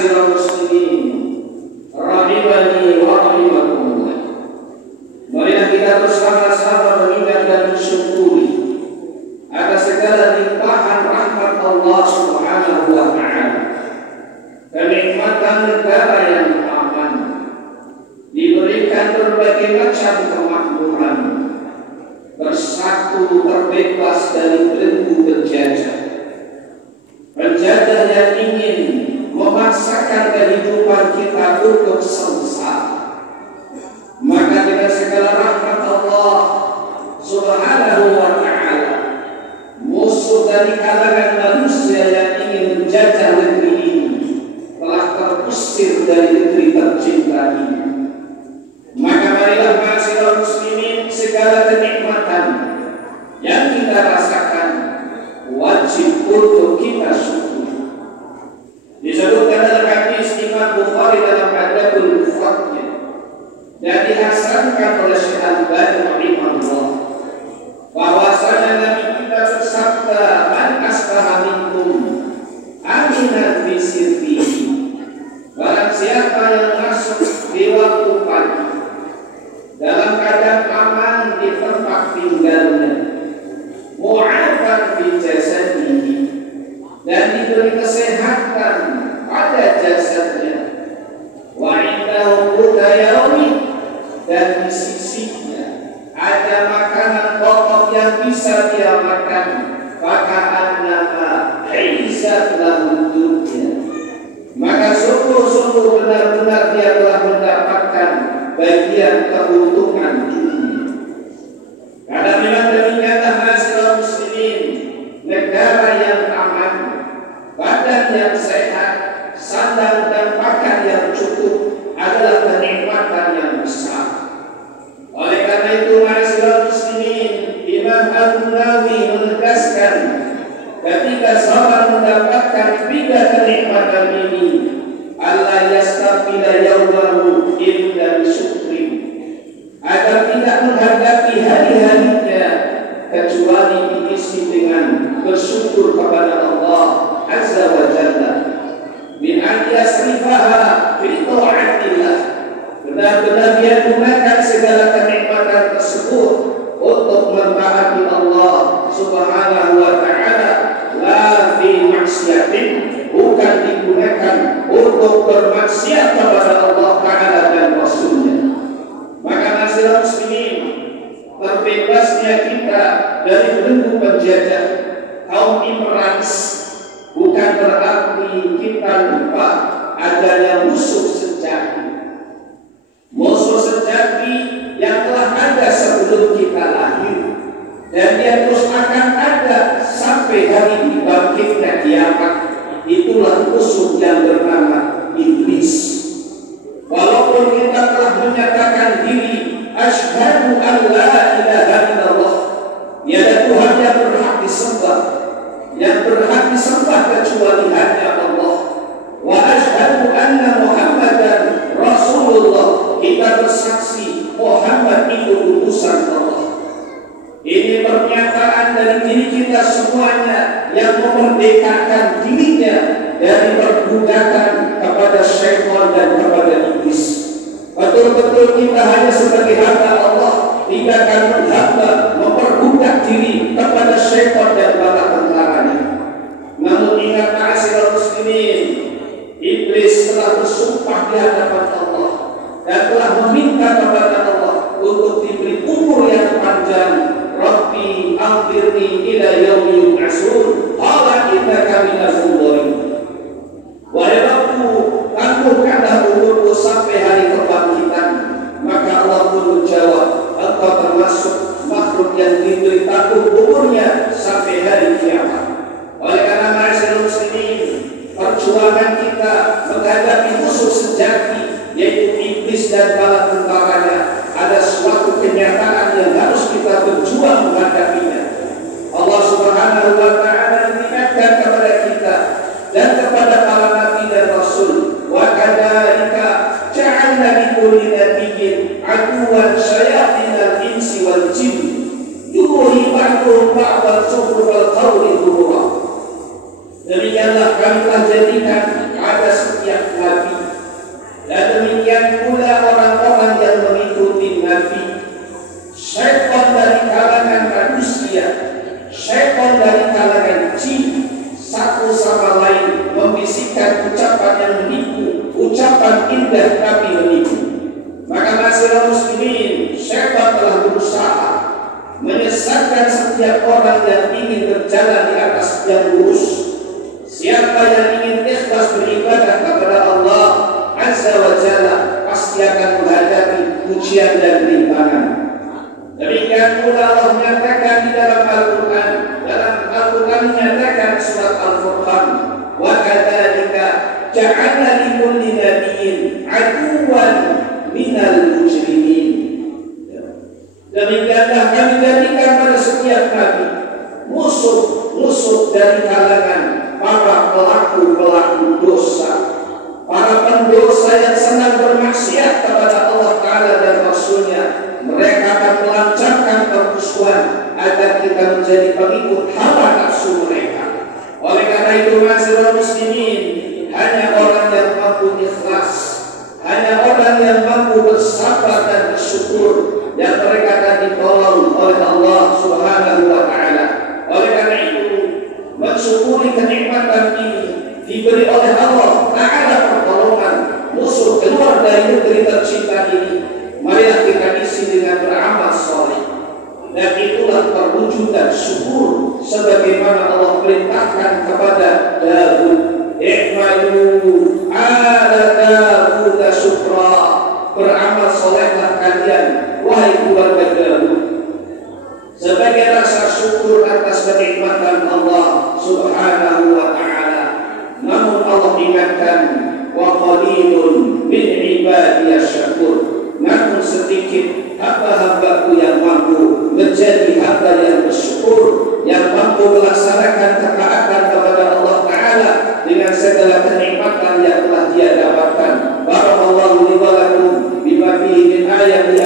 Ma'asyiral muslimin rahimani wa rahimakumullah. Marilah kita bersama-sama mengingat dan bersyukuri atas segala limpahan rahmat Allah Subhanahu wa ta'ala. Kenikmatan negara yang aman, diberikan berbagai macam kemakmuran, bersatu terbebas dari belenggu penjajah. Penjajah yang ingin memaksakan kehidupan kita untuk sengsara, maka dengan segala rahmat Allah Subhanahu wa ta'ala, musuh dari kalangan manusia yang ingin menjajah negeri ini telah terusir dari negeri tercinta ini. Maka marilah ma'asyiral muslimin, segala kenikmatan yang kita rasakan wajib untuk kita syukuri. Disebutkan dalam hadis Imam Bukhari dalam Adabul Mufrad dan dihasankan oleh Syekh Al-Albani rahimahullah, bahwasanya Nabi kita bersabda, "Man asbaha minkum aminan fi sirrihi." Barang siapa yang masuk di waktu pagi dalam keadaan aman di tempat tinggalnya, mu'afan fi jasadihi, dan diberi kesehatan pada jasadnya, wa indahu quta yaumi, dan di sisinya ada makanan pokok yang bisa dia makan, maka annama izat lahu dunya, maka sungguh-sungguh benar-benar dia telah mendapatkan bagian keuntungan dunia. Karena memang demikianlah ma'asyiral muslimin, negara yang aman, badan yang sehat, sandang dan pakaian yang cukup adalah kenikmatan yang besar. Oleh karena itu ma'asyiral muslimin, Imam Al-Nawawi menegaskan, ketika seorang mendapatkan 3 kenikmatan ini, Allah yastaqbila yawmahu illa bisyukri, agar tidak menghadapi hari-harinya kecuali diisi dengan bersyukur kepada Allah Azza wa Jalla, min an yasrifaha fi ta'atillah, benar-benar dia gunakan segala kenikmatan tersebut untuk mentaati Allah Subhanahu wa ta'ala, la fi maksiatin, bukan digunakan untuk bermaksiat kepada Allah Ta'ala dan Rasulnya. Maka ma'asyiral muslimin, terbebasnya kita dari belenggu penjajah kaum imperialis bukan berarti kita lupa adanya musuh sejati. Musuh sejati yang telah ada sebelum kita lahir, dan dia terus akan ada sampai hari dibangkitnya kiamat. Itulah musuh yang bernama iblis. Walaupun kita telah menyatakan diri asyhadu an la ilaha illallah, tiada Tuhan yang berhak disembah kecuali hanya Allah, wa asyhadu anna Muhammadan Rasulullah, kita bersaksi Muhammad itu utusan Allah. Ini pernyataan dari diri kita semuanya yang memerdekakan dirinya dari perbudakan kepada syaitan dan kepada iblis. Betul-betul kita hanya sebagai hamba Allah, tidak akan menghamba, memperbudak diri kepada syaitan dan bala tentaranya. Namun ingat ma'asyiral muslimin, iblis telah bersumpah di hadapan Allah dan telah meminta kepada Allah untuk diberi umur yang panjang. Rabbi anzirni ila yaumi yub'atsun, qala innaka minal munzirin. Wahai Rabbku, tangguhkanlah umurku sampai hari kebangkitan. Maka Allah pun menjawab, engkau termasuk makhluk yang diberi tangguh umurnya sampai hari kiamat. Oleh karena ma'asyiral muslimin, perjuangan kita menghadapi musuh sejati yaitu iblis dan bala tentaranya ada suatu kenyataan yang harus kita berjuang menghadapinya. Allah Subhanahu wa ta'ala mengingatkan kepada kita dan kepada para nabi dan rasul, wa kadzalika ja'alna likulli nabiyyin aduwwan syayatinal insi wal jinn yuhi ba'dhum ba'dhan zukhrufal qawli ghurura. Demikianlah kami telah jadikan pada setiap menyaksikan ucapan yang menipu, ucapan indah tapi menipu. Maka masyarakat muslimin, syaitan telah berusaha menyesatkan setiap orang yang ingin berjalan di atas yang lurus. Siapa yang ingin ikhlas beribadah kepada Allah Azza wa Jalla pasti akan menghadapi ujian dan rintangan. Demikian pula Allah menyatakan di dalam Al-Quran. Dalam Al-Quran menyatakan surat Al-Furqan, wa kadzalika ja'alna likulli nabiyyin aduwwan minal mujrimin. Demikianlah kami jadikan pada setiap nabi musuh dari kalangan para pelaku dosa, para pendosa yang senang bermaksiat kepada Allah Ta'ala dan Rasulnya. Mereka akan melancarkan permusuhan agar kita menjadi pengikut hawa nafsu mereka. Oleh karena itu masyarakat muslimin, hanya orang yang mampu ikhlas, hanya orang yang mampu bersabar dan bersyukur yang mereka akan ditolong oleh Allah Subhanahu wa Ta'ala. Oleh karena itu, mensyukuri kenikmatan ini diberi oleh Allah Ta'ala pertolongan musuh keluar dari negeri tercinta ini. Marilah kita isi dengan beramal soleh, dan itulah perwujudan syukur sebagaimana Allah perintahkan kepada Daud, i'malu ala Daud syukra, beramal solehlah kalian wahai keluarga Daud, sebagai rasa syukur atas kenikmatan Allah Subhanahu wa Ta'ala. Namun Allah ingatkan, wa qalilun min ibadiyas syakur, namun sedikit hamba-hambaku yang mampu menjadi hamba yang bersyukur, yang mampu melaksanakan ketaatan kepada Allah Ta'ala dengan segala kenikmatan yang telah Dia dapatkan. Barakallahu li wa lakum bima fihi min ayatin